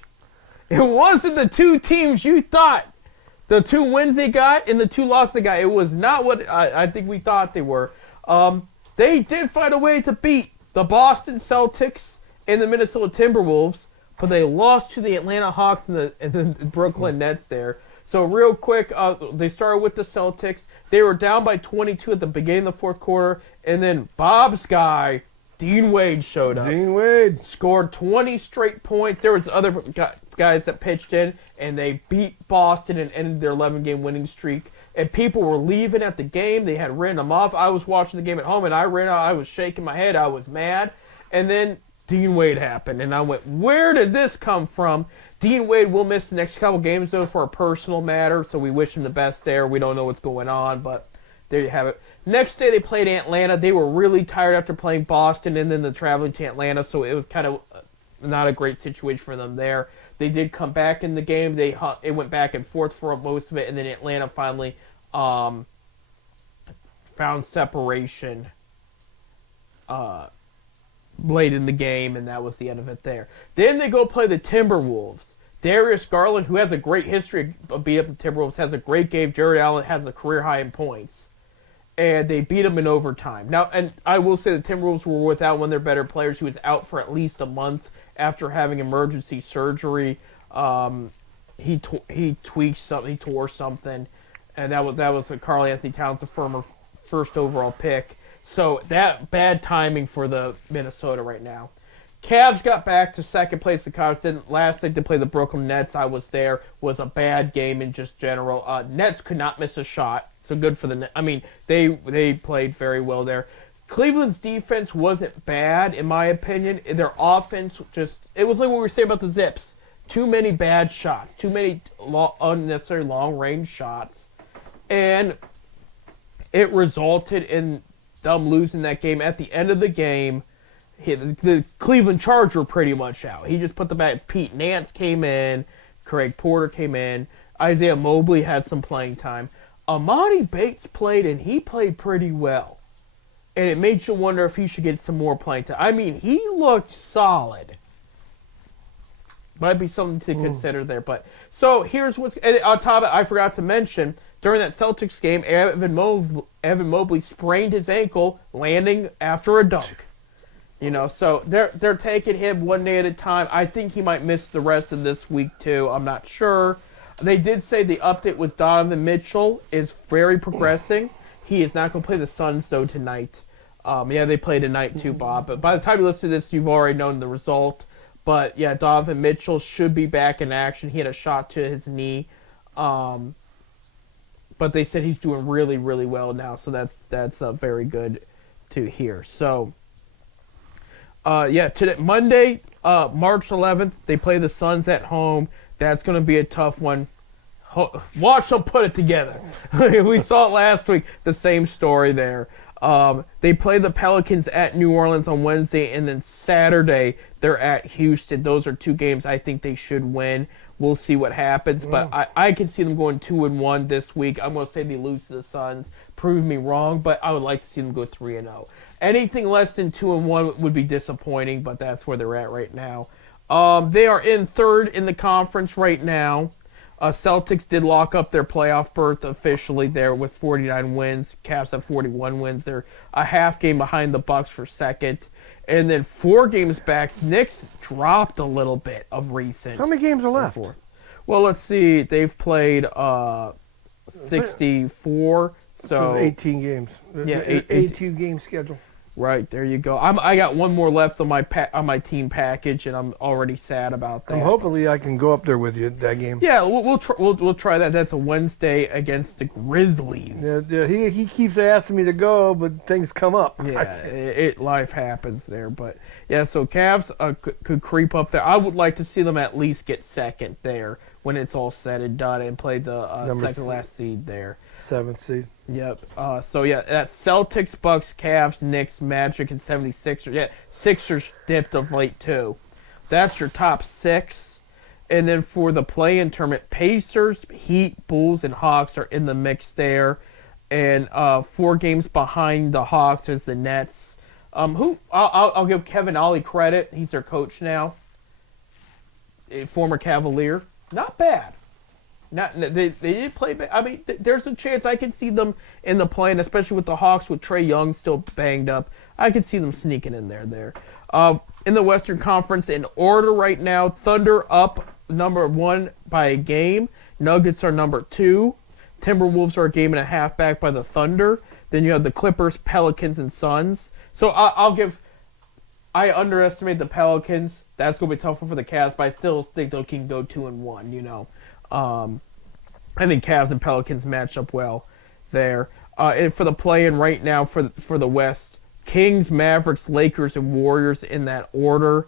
It wasn't the two teams you thought, the 2 wins they got and the 2 losses they got. It was not what I think we thought they were. They did find a way to beat the Boston Celtics and the Minnesota Timberwolves, but they lost to the Atlanta Hawks and the Brooklyn Nets there. So real quick, they started with the Celtics. They were down by 22 at the beginning of the fourth quarter, and then Bob's guy, Dean Wade, showed up. Dean Wade Scored 20 straight points. There was other guys that pitched in, and they beat Boston and ended their 11-game winning streak. And people were leaving at the game. They had written them off. I was watching the game at home, and I ran out. I was shaking my head. I was mad. And then Dean Wade happened, and I went, where did this come from? Dean Wade will miss the next couple games, though, for a personal matter, so we wish him the best there. We don't know what's going on, but there you have it. Next day, they played Atlanta. They were really tired after playing Boston and then the traveling to Atlanta, so it was kind of not a great situation for them there. They did come back in the game. It went back and forth for most of it, and then Atlanta finally found separation late in the game, and that was the end of it there. Then they go play the Timberwolves. Darius Garland, who has a great history of beating up the Timberwolves, has a great game. Jared Allen has a career high in points. And they beat him in overtime. Now, and I will say the Timberwolves were without one of their better players who was out for at least a month after having emergency surgery. He tweaked something, he tore something, and that was Karl Anthony Towns, the former first overall pick. So that bad timing for the Minnesota right now. Cavs got back to second place. The Cavs didn't. Last night to play the Brooklyn Nets. I was there. Was a bad game in just general. Nets could not miss a shot. So good for the Nets. I mean, they played very well there. Cleveland's defense wasn't bad in my opinion. Their offense it was like what we were saying about the Zips. Too many bad shots. Too many unnecessary long range shots, and it resulted in them losing that game. At the end of the game, the Cleveland Chargers were pretty much out. He just put the back. Pete Nance came in. Craig Porter came in. Isaiah Mobley had some playing time. Amani Bates played, and he played pretty well. And it made you wonder if he should get some more playing time. I mean, he looked solid. Might be something to consider there. But so here's what's... And on top of it, I forgot to mention... During that Celtics game, Evan Mobley sprained his ankle landing after a dunk. You know, so they're taking him one day at a time. I think he might miss the rest of this week too. I'm not sure. They did say the update was Donovan Mitchell is very progressing. He is not going to play the Suns though tonight. Yeah, they play tonight too, Bob. But by the time you listen to this, you've already known the result. But yeah, Donovan Mitchell should be back in action. He had a shot to his knee. But they said he's doing really, really well now, so that's very good to hear. So, today Monday, March 11th, they play the Suns at home. That's going to be a tough one. Watch them put it together. We saw it last week. The same story there. They play the Pelicans at New Orleans on Wednesday, and then Saturday they're at Houston. Those are 2 games I think they should win. We'll see what happens, but I can see them going 2-1 this week. I'm going to say they lose to the Suns. Prove me wrong, but I would like to see them go 3-0. Anything less than 2-1 would be disappointing, but that's where they're at right now. They are in third in the conference right now. Celtics did lock up their playoff berth officially there with 49 wins. Cavs have 41 wins. They're a half game behind the Bucks for second. And then 4 games back, Knicks dropped a little bit of recent. How many games are left? Well, let's see. They've played 64. So 18 games. Yeah, 82 game schedule. right there you go. I got one more left on my team package, and I'm already sad about that. I'm hopefully I can go up there with you at that game. Yeah, we'll try that. That's a Wednesday against the Grizzlies. Yeah, he keeps asking me to go, but things come up. Yeah, life happens there, but yeah. So Cavs could creep up there. I would like to see them at least get second there when it's all said and done, and play the second last seed there. 7th seed. Yep. So yeah, that's Celtics, Bucks, Cavs, Knicks, Magic, and 76ers. Yeah, Sixers dipped of late too. That's your top 6. And then for the play-in tournament, Pacers, Heat, Bulls, and Hawks are in the mix there. And 4 games behind the Hawks is the Nets. I'll give Kevin Ollie credit. He's their coach now. A former Cavalier. Not bad. They did play bad. I mean, there's a chance I can see them in the play-in, especially with the Hawks with Trae Young still banged up. I could see them sneaking in there. In the Western Conference, in order right now, Thunder up number 1 by a game. Nuggets are number 2. Timberwolves are a game and a half back by the Thunder. Then you have the Clippers, Pelicans, and Suns. So I underestimate the Pelicans. That's going to be tougher for the Cavs, but I still think they can go 2-1, you know. I think Cavs and Pelicans match up well there. And for the play-in right now for the West, Kings, Mavericks, Lakers, and Warriors in that order.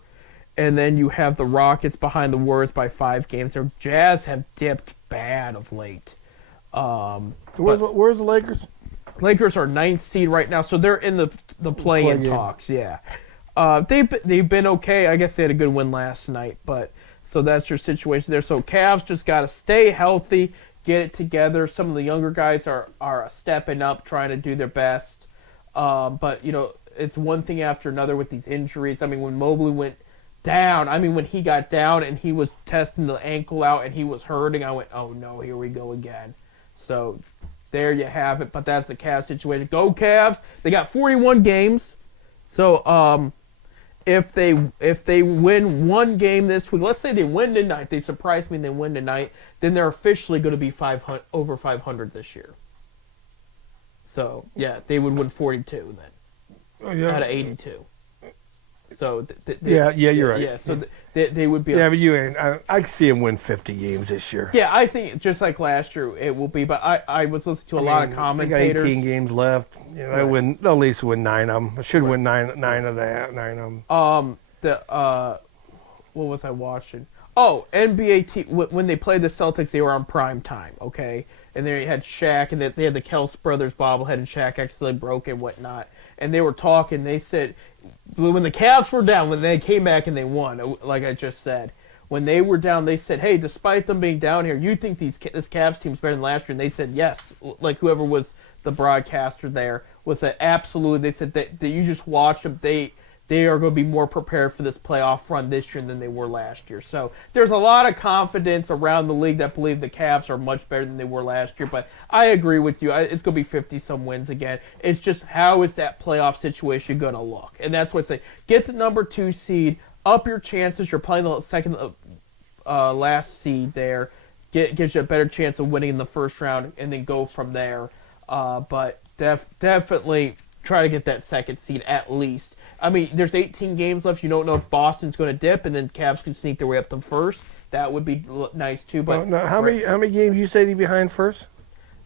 And then you have the Rockets behind the Warriors by 5 games. Their Jazz have dipped bad of late. So where's the Lakers? Lakers are 9th seed right now, so they're in the play-in talks. Yeah, they've been okay. I guess they had a good win last night, but so that's your situation there. So Cavs just got to stay healthy, get it together. Some of the younger guys are stepping up, trying to do their best. But you know, it's one thing after another with these injuries. I mean, when Mobley went down, when he got down and he was testing the ankle out and he was hurting, I went, oh no, here we go again. So there you have it. But that's the Cavs situation. Go Cavs! They got 41 games. So if they win one game this week, let's say they win tonight, they surprise me and they win tonight, then they're officially going to be over 500 this year. So yeah, they would win 42 then out of 82. So yeah, you're right. Yeah, so they would be. Yeah, but you ain't. I can see him win 50 games this year. Yeah, I think just like last year it will be. But I was listening to a lot of commentators. They got 18 games left. You know, Right. they'll at least win 9 of them. I should win nine of them. What was I watching? Oh, NBA team when they played the Celtics, they were on prime time. Okay, and they had Shaq, and they had the Kels brothers bobblehead, and Shaq actually broke and whatnot. And they were talking. They said when the Cavs were down, when they came back and they won, like I just said, when they were down, they said, "Hey, despite them being down here, you think this Cavs team's better than last year?" And they said, "Yes." Like whoever was the broadcaster there was that absolutely. They said that you just watch them. They are going to be more prepared for this playoff run this year than they were last year. So there's a lot of confidence around the league that believe the Cavs are much better than they were last year. But I agree with you. It's going to be 50-some wins again. It's just how is that playoff situation going to look? And that's what I say. Get the number 2 seed, up your chances. You're playing the second last seed there. Gives you a better chance of winning in the first round and then go from there. But definitely try to get that second seed at least. I mean, there's 18 games left. You don't know if Boston's going to dip, and then Cavs can sneak their way up to first. That would be nice too. But how many games you say they behind first?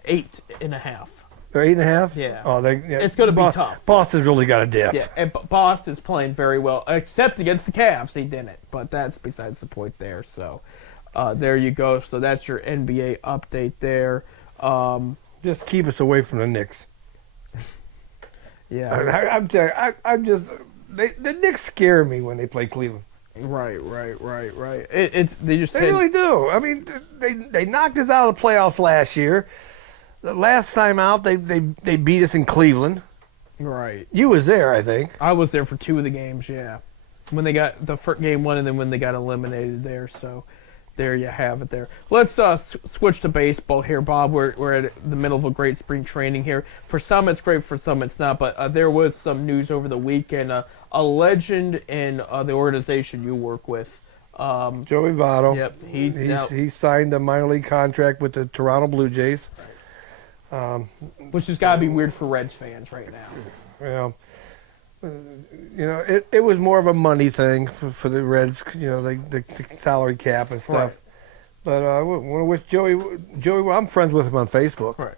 8.5. They're 8.5. Yeah. Oh, it's going to be tough. Boston's really got a dip. Yeah, and Boston's playing very well, except against the Cavs. They didn't, but that's besides the point there. So there you go. So that's your NBA update there. Just keep us away from the Knicks. Yeah, I'm just the Knicks scare me when they play Cleveland. Right. They really do. I mean, they knocked us out of the playoffs last year. The last time out, they beat us in Cleveland. Right. You was there, I think. I was there for 2 of the games. Yeah, when they got the first game 1, and then when they got eliminated there. So There you have it there. Let's switch to baseball here, Bob. We're at the middle of a great spring training here. For some, it's great. For some, it's not. But there was some news over the weekend. A legend in the organization you work with. Joey Votto. Yep, he signed a minor league contract with the Toronto Blue Jays. Which has got to be weird for Reds fans right now. Well, it was more of a money thing for the Reds, the salary cap and stuff. Right. But I want to wish Joey. I'm friends with him on Facebook. Right.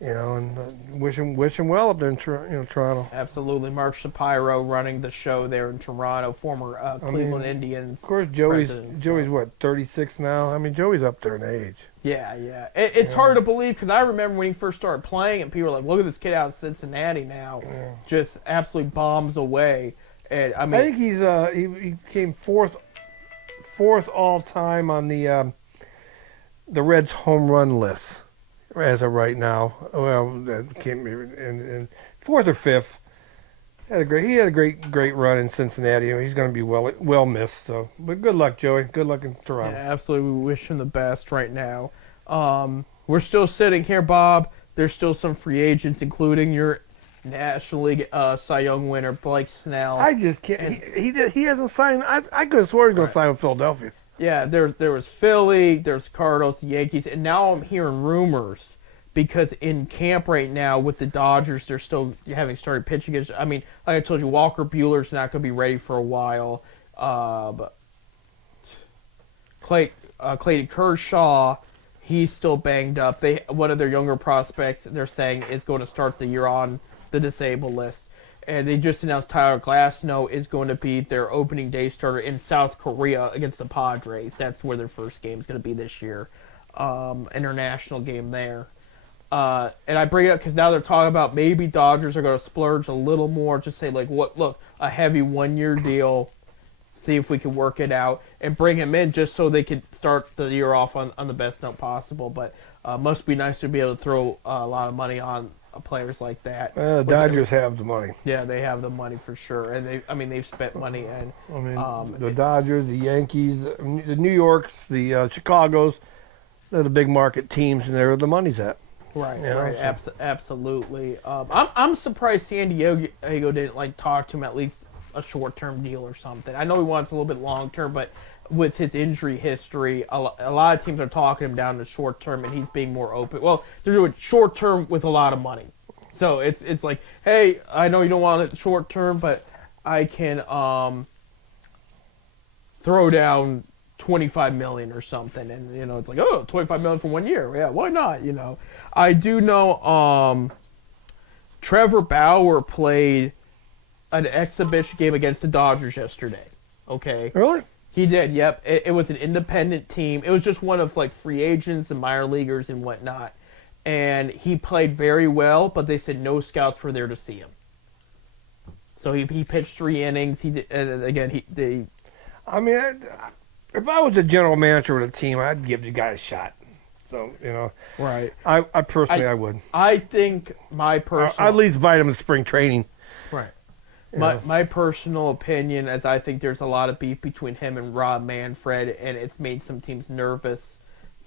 And wish him well up there in Toronto. Absolutely. Mark Shapiro running the show there in Toronto, former Cleveland Indians. Of course, Joey's president, what, 36 now? I mean, Joey's up there in age. Yeah. It's hard to believe because I remember when he first started playing and people were like, look at this kid out in Cincinnati now. Yeah. Just absolutely bombs away. And I I think he's he came fourth all time on the Reds home run list as of right now. Well, that can't be and fourth or fifth. He had a great run in Cincinnati. He's going to be well missed. So, but good luck, Joey. Good luck in Toronto. Yeah, absolutely. We wish him the best right now. We're still sitting here, Bob. There's still some free agents, including your National League Cy Young winner, Blake Snell. I just can't. He hasn't signed. I could have sworn he was going to sign with Philadelphia. Yeah, there was Philly, there's Cardinals, the Yankees, and now I'm hearing rumors because in camp right now with the Dodgers, they're still having started pitching against. I mean, like I told you, Walker Buehler's not going to be ready for a while. Clayton Kershaw, he's still banged up. One of their younger prospects, they're saying, is going to start the year on the disabled list. And they just announced Tyler Glasnow is going to be their opening day starter in South Korea against the Padres. That's where their first game is going to be this year. International game there. And I bring it up because now they're talking about maybe Dodgers are going to splurge a little more. Just say, a heavy one-year deal. See if we can work it out. And bring him in just so they can start the year off on the best note possible. But must be nice to be able to throw a lot of money on players like that. Dodgers have the money. Yeah, they have the money for sure, and they've spent money. And the Dodgers, the Yankees, the New Yorks, the Chicagos, they're the big market teams, and they're where the money's at. Right, Yeah, right, absolutely. I'm surprised San Diego didn't talk to him at least a short-term deal or something. I know he wants a little bit long-term, but with his injury history, a lot of teams are talking him down to short-term, and he's being more open. Well, they're doing short-term with a lot of money. So it's like, hey, I know you don't want it short-term, but I can throw down $25 million or something. And, it's like, oh, $25 million for 1 year. Yeah, why not, I do know Trevor Bauer played an exhibition game against the Dodgers yesterday. Okay? Really? He did, yep. It was an independent team. It was just one of free agents and minor leaguers and whatnot. And he played very well, but they said no scouts were there to see him. So he pitched 3 innings. He did, and again, I mean, if I was a general manager of a team, I'd give the guy a shot. So, right. I personally, I would. I think my personal... I'd at least invite him to spring training. Right. My personal opinion is I think there's a lot of beef between him and Rob Manfred, and it's made some teams nervous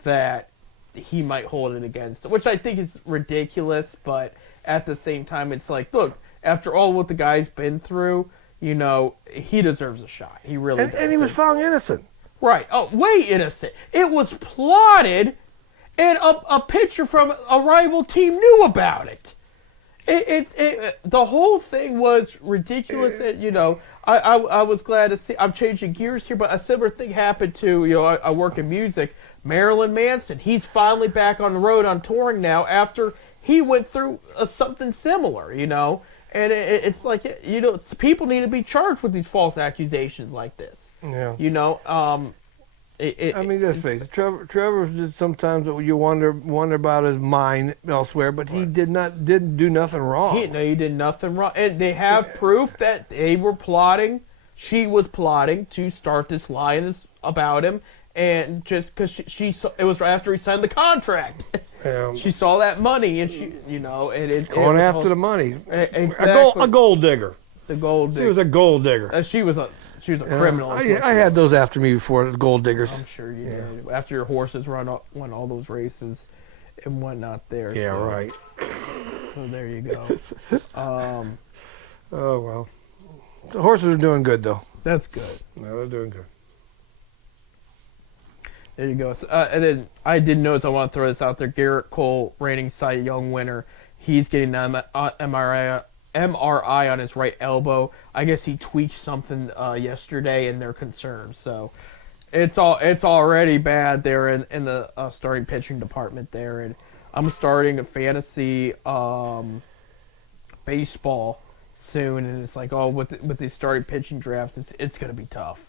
that he might hold it against him, which I think is ridiculous, but at the same time, it's like, look, after all what the guy's been through, he deserves a shot. He really does. And he was found innocent. Right. Oh, way innocent. It was plotted, and a pitcher from a rival team knew about it. The whole thing was ridiculous. And, I was glad to see. I'm changing gears here, but a similar thing happened to I work in music. Marilyn Manson. He's finally back on the road on touring now after he went through something similar. And it's like people need to be charged with these false accusations like this. Yeah. I mean, let's face it. Trevor did sometimes that you wonder about his mind elsewhere, but he didn't do nothing wrong. He did nothing wrong, and they have proof that they were plotting. She was plotting to start this lie about him, and just because it was right after he signed the contract. She saw that money, and she, going after the money. Exactly. A gold digger. The gold digger. She was a gold digger. She was a She was a criminal. is what I she had was. those after me before, the gold diggers. I'm sure you did. After your horses won all those races and whatnot there. Yeah, so, right. So there you go. Oh, well. The horses are doing good, though. That's good. No, they're doing good. There you go. So, and then I did notice, I want to throw this out there. Garrett Cole, reigning Cy Young winner, he's getting an MRI on his right elbow. I guess he tweaked something yesterday, and they're concerned. So it's already bad there in the starting pitching department there. And I'm starting a fantasy baseball soon, and it's like, with these starting pitching drafts, it's going to be tough.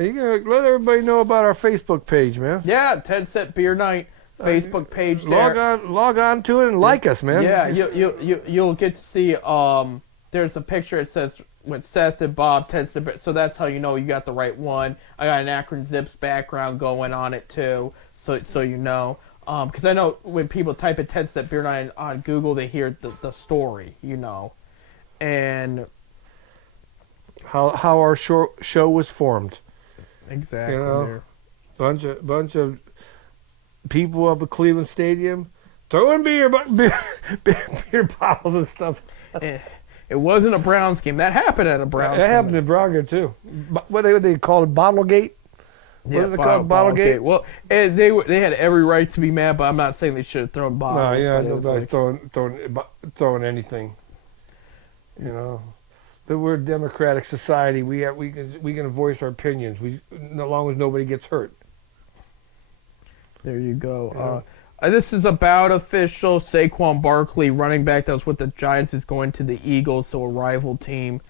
You gotta let everybody know about our Facebook page, man. Yeah, 10 Cent Beer Night Facebook page there. Log on to it and like us, man. Yeah, you'll get to see. There's a picture. It says with Seth and Bob 10 Cent Beer, so that's how you know you got the right one. I got an Akron Zips background going on it too, so you know. Because I know when people type in 10 Cent Beer Night on Google, they hear the story, you know, and How our show was formed. exactly. You know, there. bunch of people up at Cleveland Stadium throwing beer bottles and stuff. It wasn't a Browns game. That happened at a Browns. That game. happened in Bronco too. What they call it, Bottlegate? What is it called, Bottlegate? Well, and they had every right to be mad, but I'm not saying they should have thrown bottles. No, yeah, but it was nobody's like- throwing anything. You know, that we're a democratic society. We can voice our opinions. As long as nobody gets hurt. There you go. This is about official. Saquon Barkley, running back that was with the Giants, is going to the Eagles, so a rival team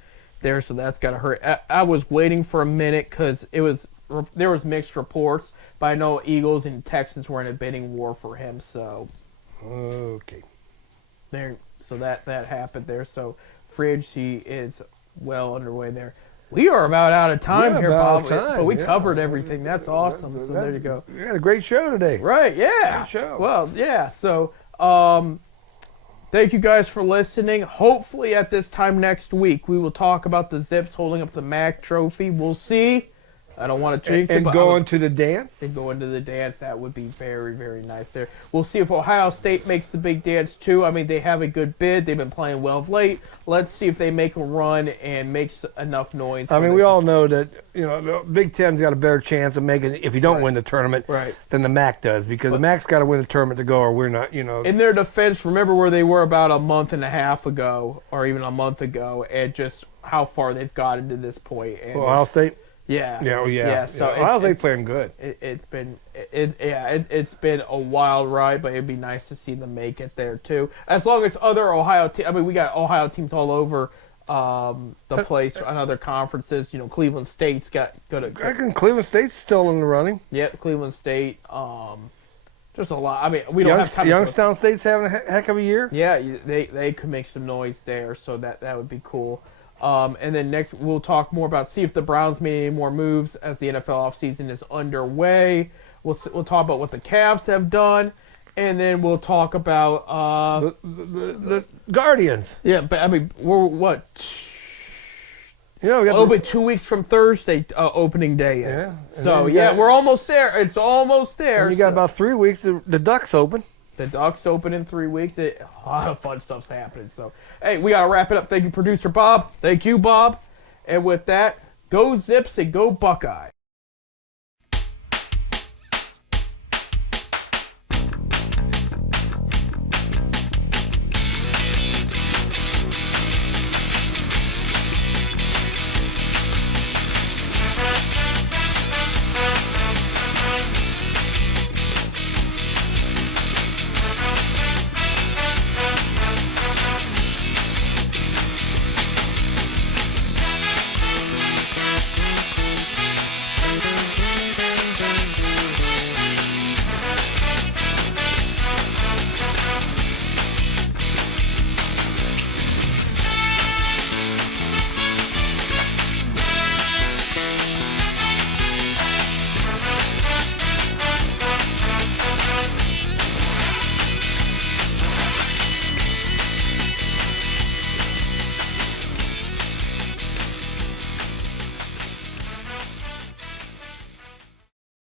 there. So that's got to hurt. I was waiting for a minute because there was mixed reports, but I know Eagles and Texans were in a bidding war for him. So Okay. so that happened there. So free agency is well underway there. We are about out of time We're here, about Bob. time, But we yeah. covered everything. That's awesome. So there you go. We had a great show today. Right, yeah. Good show. Well, yeah. So, thank you guys for listening. Hopefully, at this time next week, we will talk about the Zips holding up the MAC trophy. We'll see. I don't want to jinx it, And but going to the dance. and go into the dance. That would be very, very nice there. We'll see if Ohio State makes the big dance too. I mean, they have a good bid. They've been playing well of late. Let's see if they make a run and makes enough noise. I mean, we all know that the Big Ten's got a better chance of making if you don't win the tournament Right. than the MAC does, because the MAC's got to win the tournament to go, or we're not. In their defense, remember where they were about a month and a half ago, or even a month ago, and just how far they've gotten to this point. And Ohio State. yeah, Yeah. So Ohio State playing good. it's been a wild ride, but it'd be nice to see them make it there too. As long as other Ohio teams, I mean, we got Ohio teams all over the place on other conferences. Cleveland State's got I good. reckon Cleveland State's still in the running. Yep, Cleveland State. There's a lot. I mean, we don't have time. to go- Youngstown State's having a heck of a year. Yeah, they could make some noise there, so that would be cool. And then next we'll talk more about see if the Browns made any more moves as the NFL offseason is underway. We'll talk about what the Cavs have done, and then we'll talk about The Guardians. yeah. But I mean, we're what? We got Oh, but 2 weeks from Thursday, opening day is. Yeah, and So then you yeah, got- we're almost there. It's almost there. and you got So- about 3 weeks. The Ducks open. The Ducks open in 3 weeks. A lot of fun stuff's happening. So, hey, we got to wrap it up. Thank you, producer Bob. Thank you, Bob. And with that, go Zips and go Buckeye.